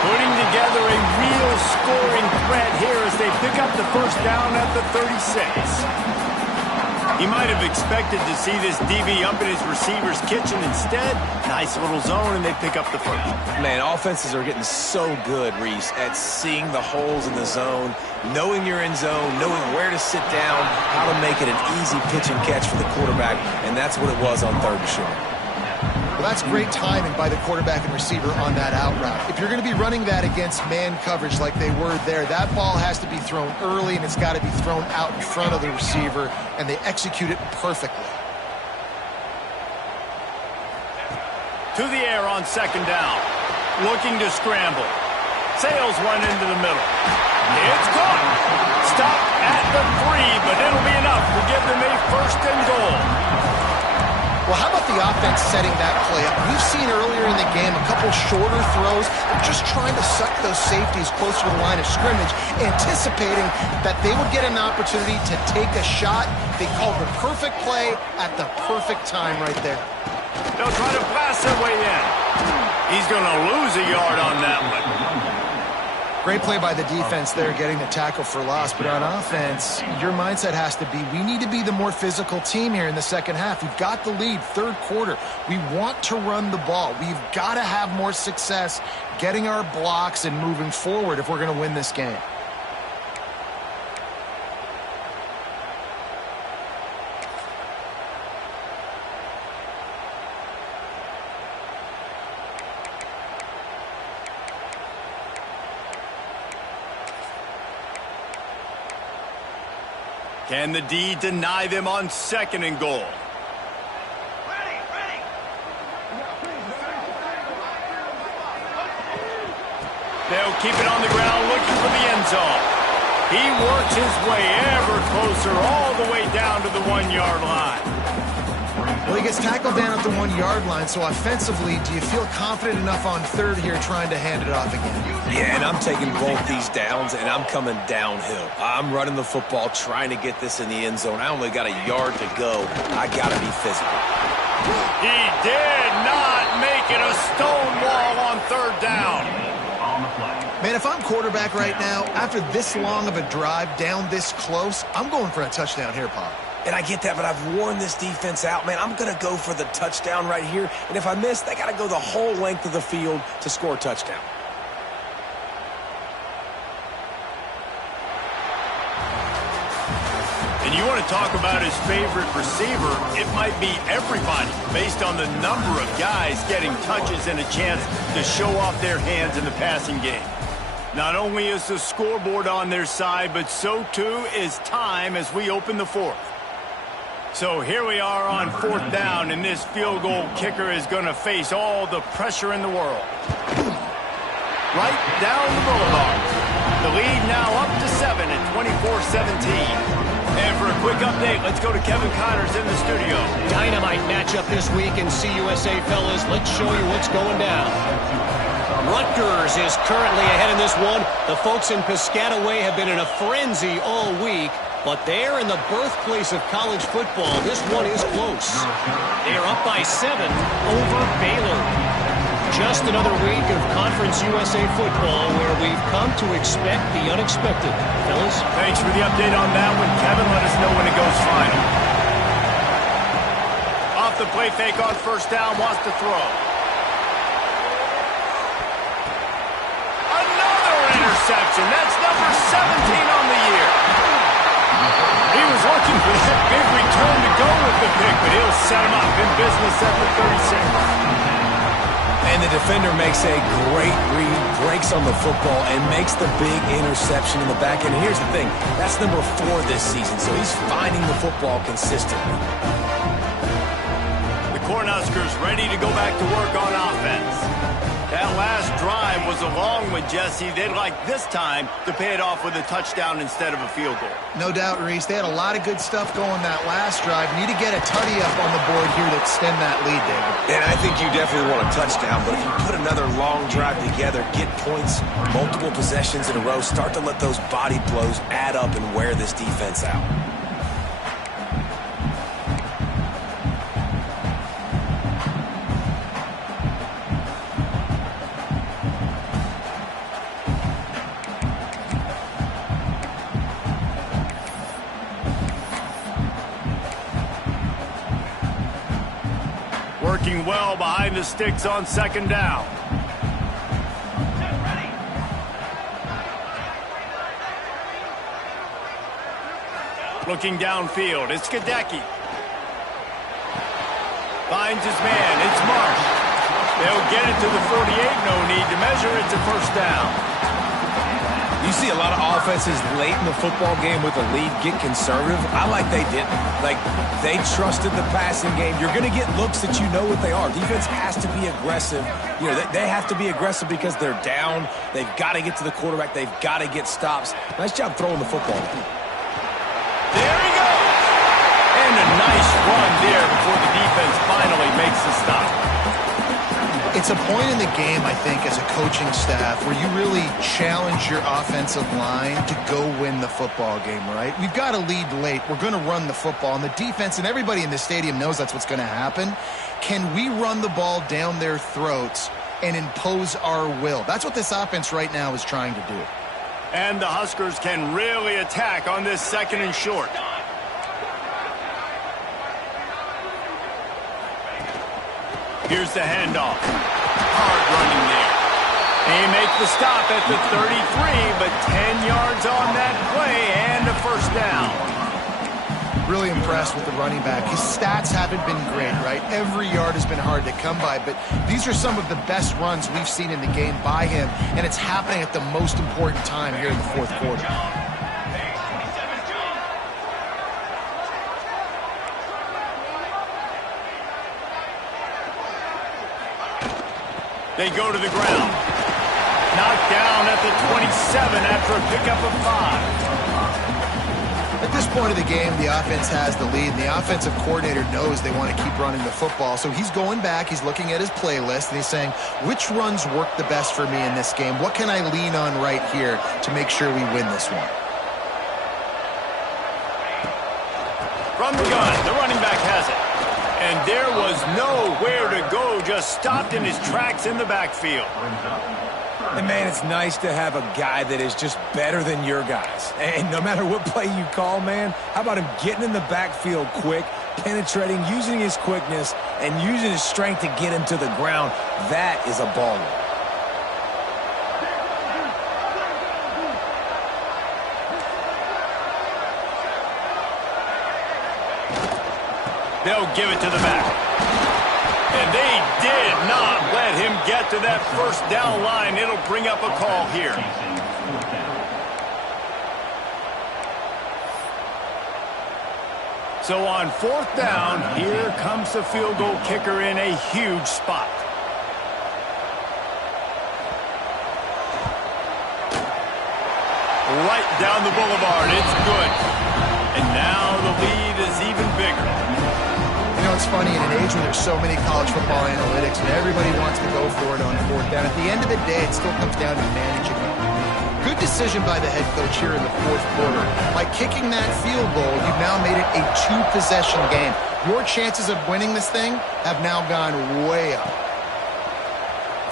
Putting together a real scoring threat here as they pick up the first down at the 36. He might have expected to see this DB up in his receiver's kitchen. Instead, nice little zone, and they pick up the first. Man, offenses are getting so good, Reese, at seeing the holes in the zone, knowing you're in zone, knowing where to sit down, how to make it an easy pitch and catch for the quarterback, and that's what it was on 3rd and short. Well, that's great timing by the quarterback and receiver on that out route. If you're going to be running that against man coverage like they were there, that ball has to be thrown early, and it's got to be thrown out in front of the receiver, and they execute it perfectly. To the air on 2nd down. Looking to scramble. Sails one into the middle. It's caught. Stop at the 3, but it'll be enough to give them a 1st and goal. Well, how about the offense setting that play up? We've seen earlier in the game a couple shorter throws. They're just trying to suck those safeties closer to the line of scrimmage, anticipating that they would get an opportunity to take a shot. They called the perfect play at the perfect time right there. They'll try to blast their way in. He's going to lose a yard on that one. Great play by the defense there, getting the tackle for loss. But on offense, your mindset has to be, we need to be the more physical team here in the second half. We've got the lead, 3rd quarter. We want to run the ball. We've got to have more success getting our blocks and moving forward if we're going to win this game. Can the D deny them on 2nd and goal? They'll keep it on the ground looking for the end zone. He works his way ever closer all the way down to the 1-yard line. Well, he gets tackled down at the 1-yard line, so offensively, do you feel confident enough on 3rd here trying to hand it off again? Yeah, and I'm taking both these downs, and I'm coming downhill. I'm running the football, trying to get this in the end zone. I only got a yard to go. I got to be physical. He did not make it a stone wall on 3rd down. Man, if I'm quarterback right now, after this long of a drive down this close, I'm going for a touchdown here, Pop. And I get that, but I've worn this defense out, man. I'm going to go for the touchdown right here. And if I miss, they got to go the whole length of the field to score a touchdown. And you want to talk about his favorite receiver, it might be everybody based on the number of guys getting touches and a chance to show off their hands in the passing game. Not only is the scoreboard on their side, but so too is time as we open the 4th. So here we are on 4th down, and this field goal kicker is going to face all the pressure in the world. Right down the boulevard. The lead now up to 7 at 24-17. And for a quick update, let's go to Kevin Connors in the studio. Dynamite matchup this week in CUSA, fellas. Let's show you what's going down. Rutgers is currently ahead in this one. The folks in Piscataway have been in a frenzy all week, but they're in the birthplace of college football. This one is close. They are up by 7 over Baylor. Just another week of Conference USA football where we've come to expect the unexpected. Fellas? Thanks for the update on that one, Kevin. Let us know when it goes final. Off the play fake on 1st down, wants to throw. Another interception. That's number 17 on the year. He was looking for that big return to go with the pick, but he'll set him up in business at the 36. And the defender makes a great read, breaks on the football, and makes the big interception in the back end. Here's the thing, that's number 4 this season, so he's finding the football consistently. The Cornhuskers ready to go back to work on offense. That last drive was a long one, Jesse. They'd like this time to pay it off with a touchdown instead of a field goal. No doubt, Reese. They had a lot of good stuff going that last drive. Need to get a tutty up on the board here to extend that lead, David. And I think you definitely want a touchdown, but if you put another long drive together, get points, multiple possessions in a row, start to let those body blows add up and wear this defense out. Working well behind the sticks on 2nd down. Looking downfield, it's Gadecki. Finds his man, it's Marsh. They'll get it to the 48, no need to measure, it's a 1st down. You see a lot of offenses late in the football game with a lead get conservative. I like they didn't. Like, they trusted the passing game. You're going to get looks that you know what they are. Defense has to be aggressive. You know, they have to be aggressive because they're down. They've got to get to the quarterback. They've got to get stops. Nice job throwing the football. There he goes. And a nice run there before the defense finally makes the stop. It's a point in the game, I think, as a coaching staff where you really challenge your offensive line to go win the football game, right? We've got a lead late. We're going to run the football. And the defense and everybody in the stadium knows that's what's going to happen. Can we run the ball down their throats and impose our will? That's what this offense right now is trying to do. And the Huskers can really attack on this 2nd and short. Here's the handoff. Hard running there. They make the stop at the 33, but 10 yards on that play and a 1st down. Really impressed with the running back. His stats haven't been great, right? Every yard has been hard to come by, but these are some of the best runs we've seen in the game by him, and it's happening at the most important time here in the 4th quarter. They go to the ground. Knocked down at the 27 after a pickup of 5. At this point of the game, the offense has the lead, and the offensive coordinator knows they want to keep running the football. So he's going back, he's looking at his playlist, and he's saying, which runs work the best for me in this game? What can I lean on right here to make sure we win this one? From the gun, the running back has it. And there was nowhere to go, just stopped in his tracks in the backfield. And, man, it's nice to have a guy that is just better than your guys. And no matter what play you call, man, how about him getting in the backfield quick, penetrating, using his quickness, and using his strength to get him to the ground? That is a baller. They'll give it to the back. And they did not let him get to that 1st down line. It'll bring up a call here. So on 4th down, here comes the field goal kicker in a huge spot. Right down the boulevard. It's good. And now the lead is even bigger. You know, it's funny, in an age where there's so many college football analytics and everybody wants to go for it on 4th down, at the end of the day, it still comes down to managing it. Good decision by the head coach here in the 4th quarter. By kicking that field goal, you've now made it a 2-possession game. Your chances of winning this thing have now gone way up.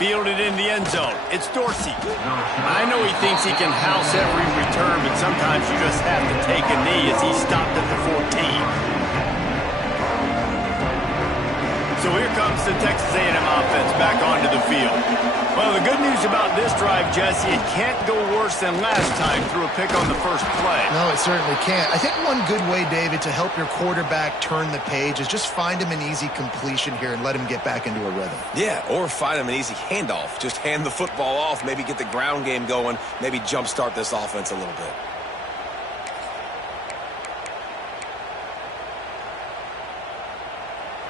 Fielded in the end zone. It's Dorsey. I know he thinks he can house every return, but sometimes you just have to take a knee as he stopped at the 14. So here comes the Texas A&M offense back onto the field. Well, the good news about this drive, Jesse, it can't go worse than last time through a pick on the first play. No, it certainly can't. I think one good way, David, to help your quarterback turn the page is just find him an easy completion here and let him get back into a rhythm. Yeah, or find him an easy handoff. Just hand the football off, maybe get the ground game going, maybe jumpstart this offense a little bit.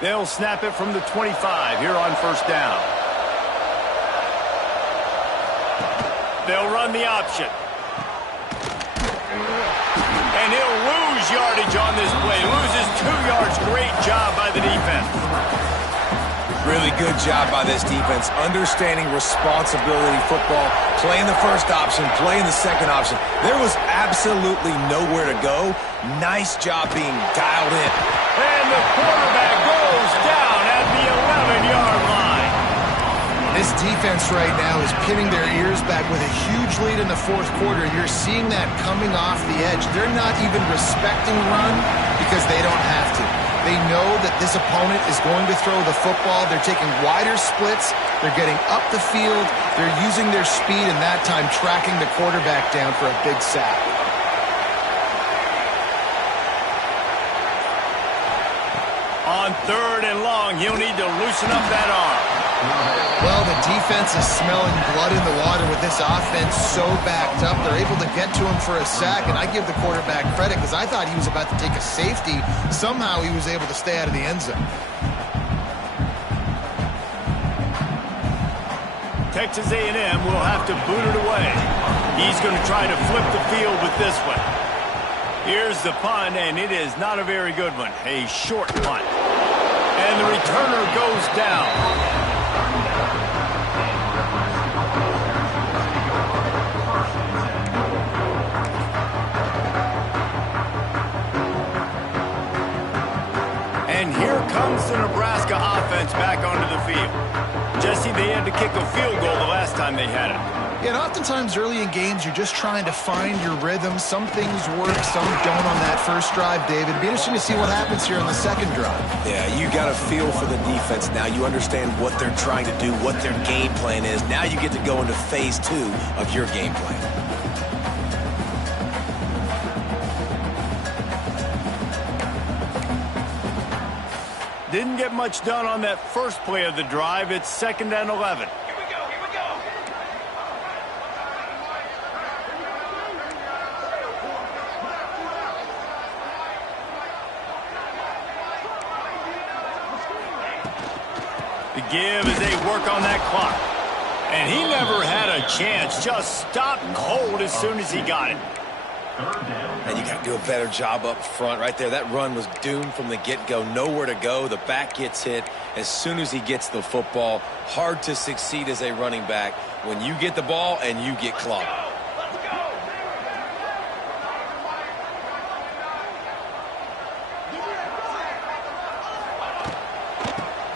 They'll snap it from the 25 here on 1st down. They'll run the option. And he'll lose yardage on this play. Loses 2 yards. Great job by the defense. Really good job by this defense, understanding responsibility football, playing the first option, playing the second option. There was absolutely nowhere to go. Nice job being dialed in. And the quarterback goes down at the 11-yard line. This defense right now is pinning their ears back with a huge lead in the 4th quarter. You're seeing that coming off the edge. They're not even respecting run because they don't have to. They know that this opponent is going to throw the football. They're taking wider splits. They're getting up the field. They're using their speed, and that time tracking the quarterback down for a big sack. On 3rd and long, he'll need to loosen up that arm. Well, the defense is smelling blood in the water with this offense so backed up. They're able to get to him for a sack, and I give the quarterback credit because I thought he was about to take a safety. Somehow he was able to stay out of the end zone. Texas A&M will have to boot it away. He's going to try to flip the field with this one. Here's the punt, and it is not a very good one. A short punt. And the returner goes down. And here comes the Nebraska offense back onto the field. Jesse, they had to kick a field goal the last time they had it. Yeah, and oftentimes early in games, you're just trying to find your rhythm. Some things work, some don't on that first drive, David. It'd be interesting to see what happens here on the second drive. Yeah, you got a feel for the defense now. You understand what they're trying to do, what their game plan is. Now you get to go into phase 2 of your game plan. Didn't get much done on that first play of the drive. It's 2nd and 11. Here we go, here we go. The give as they work on that clock. And he never had a chance. Just stopped cold as soon as he got it. And you got to do a better job up front right there. That run was doomed from the get-go. Nowhere to go. The back gets hit as soon as he gets the football. Hard to succeed as a running back when you get the ball and you get clogged. Let's go.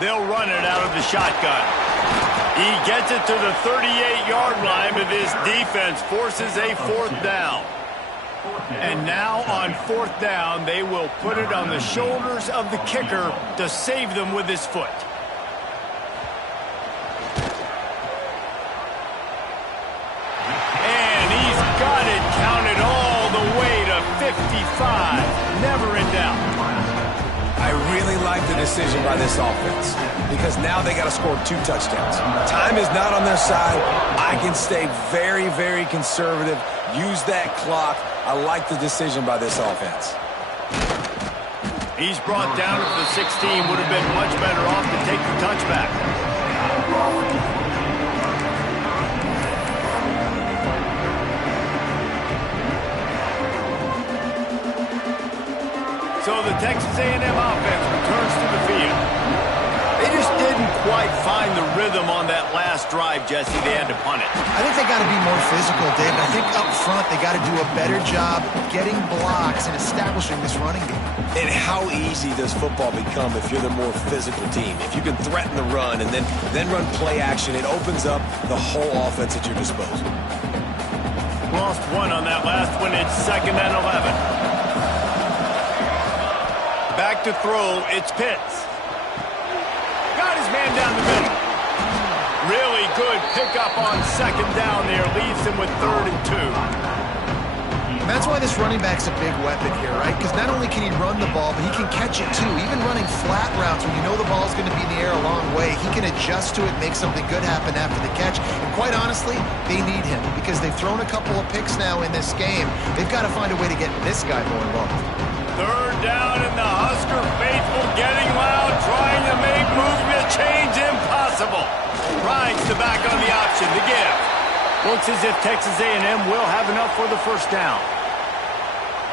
They'll run it out of the shotgun. He gets it to the 38-yard line, but this defense forces a 4th down. And now on 4th down, they will put it on the shoulders of the kicker to save them with his foot. And he's got it counted all the way to 55. Never in doubt. I really like the decision by this offense because now they got to score 2 touchdowns. Time is not on their side. I can stay very, very conservative, use that clock. I like the decision by this offense. He's brought down at the 16. Would have been much better off to take the touchback. So the Texas A&M offense returns to the field. They just didn't quite find the rhythm on that last drive, Jesse. They had to punt it. I think they got to be more physical, David. I think up front they got to do a better job getting blocks and establishing this running game. And how easy does football become if you're the more physical team? If you can threaten the run and then run play action, it opens up the whole offense at your disposal. Lost one on that last one. It's 2nd and 11. Back to throw. It's Pitts. Got his man down the middle. Really good pickup on 2nd down there. Leaves him with 3rd and 2. And that's why this running back's a big weapon here, right? Because not only can he run the ball, but he can catch it too. Even running flat routes when you know the ball's going to be in the air a long way, he can adjust to it, make something good happen after the catch. And quite honestly, they need him because they've thrown a couple of picks now in this game. They've got to find a way to get this guy more involved. 3rd down, and the Husker faithful getting loud, trying to make movement change impossible. Rides the back on the option to give. Looks as if Texas A&M will have enough for the 1st down.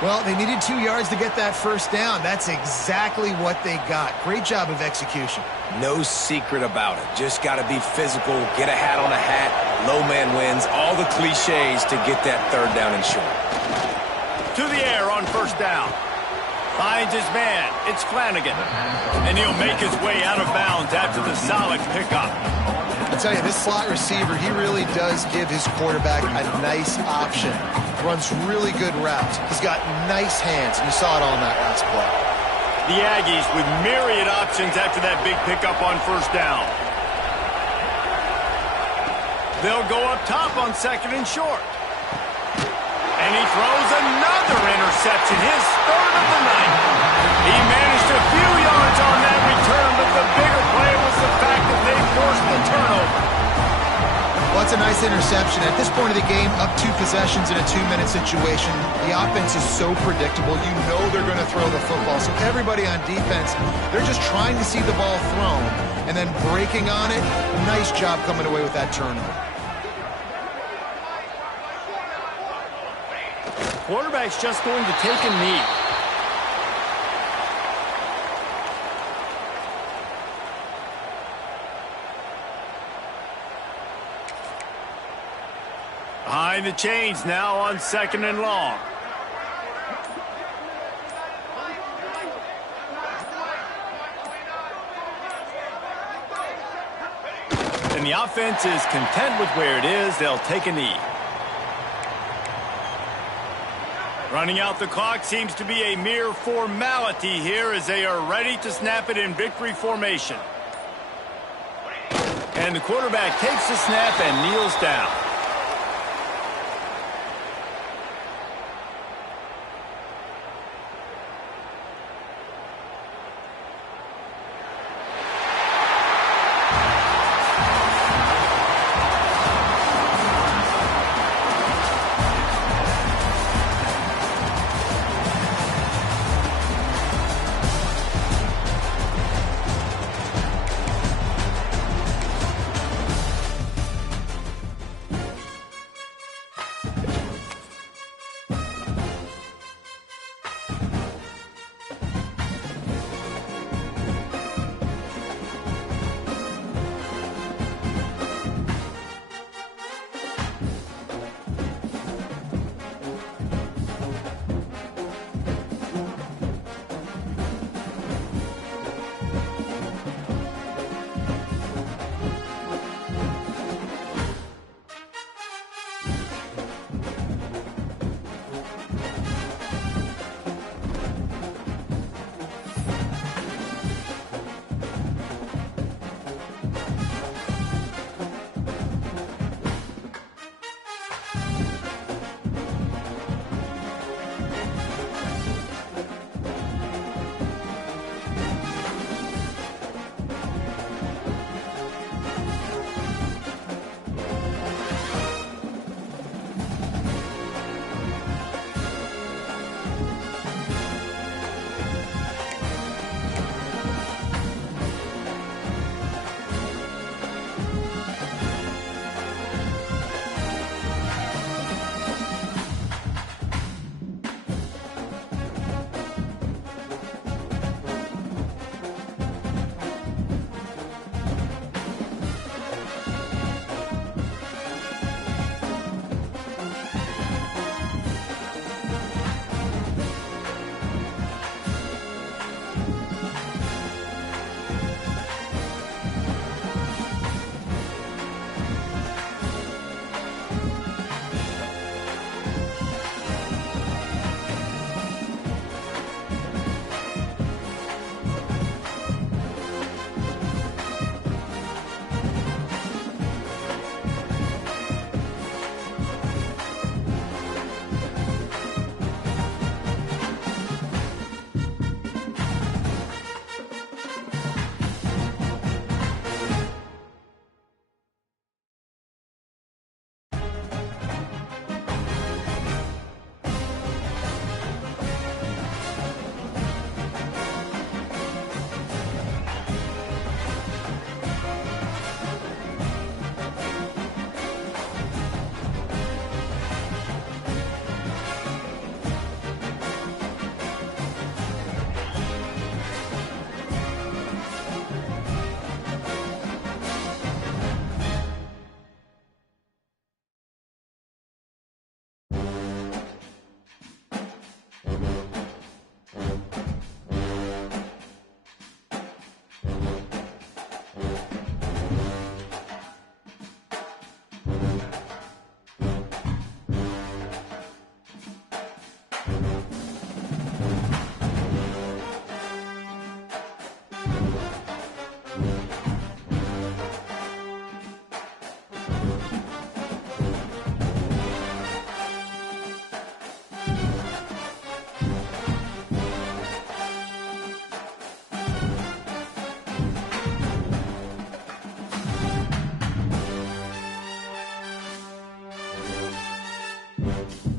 Well, they needed 2 yards to get that 1st down. That's exactly what they got. Great job of execution. No secret about it. Just got to be physical, get a hat on a hat, low man wins, all the cliches to get that 3rd down and short. To the air on 1st down. Finds his man. It's Flanagan. And he'll make his way out of bounds after the solid pickup. I tell you, this slot receiver, he really does give his quarterback a nice option. Runs really good routes. He's got nice hands. You saw it on that last play. The Aggies with myriad options after that big pickup on 1st down. They'll go up top on 2nd and short. And he throws another interception, his 3rd of the night. He managed a few yards on that return, but the bigger play was the fact that they forced the turnover. Well, it's a nice interception. At this point of the game, up 2 possessions in a 2-minute situation, the offense is so predictable. You know they're going to throw the football. So everybody on defense, they're just trying to see the ball thrown and then breaking on it. Nice job coming away with that turnover. Quarterback's just going to take a knee. Behind the chains now on 2nd and long. And the offense is content with where it is. They'll take a knee. Running out the clock seems to be a mere formality here as they are ready to snap it in victory formation. And the quarterback takes the snap and kneels down. it.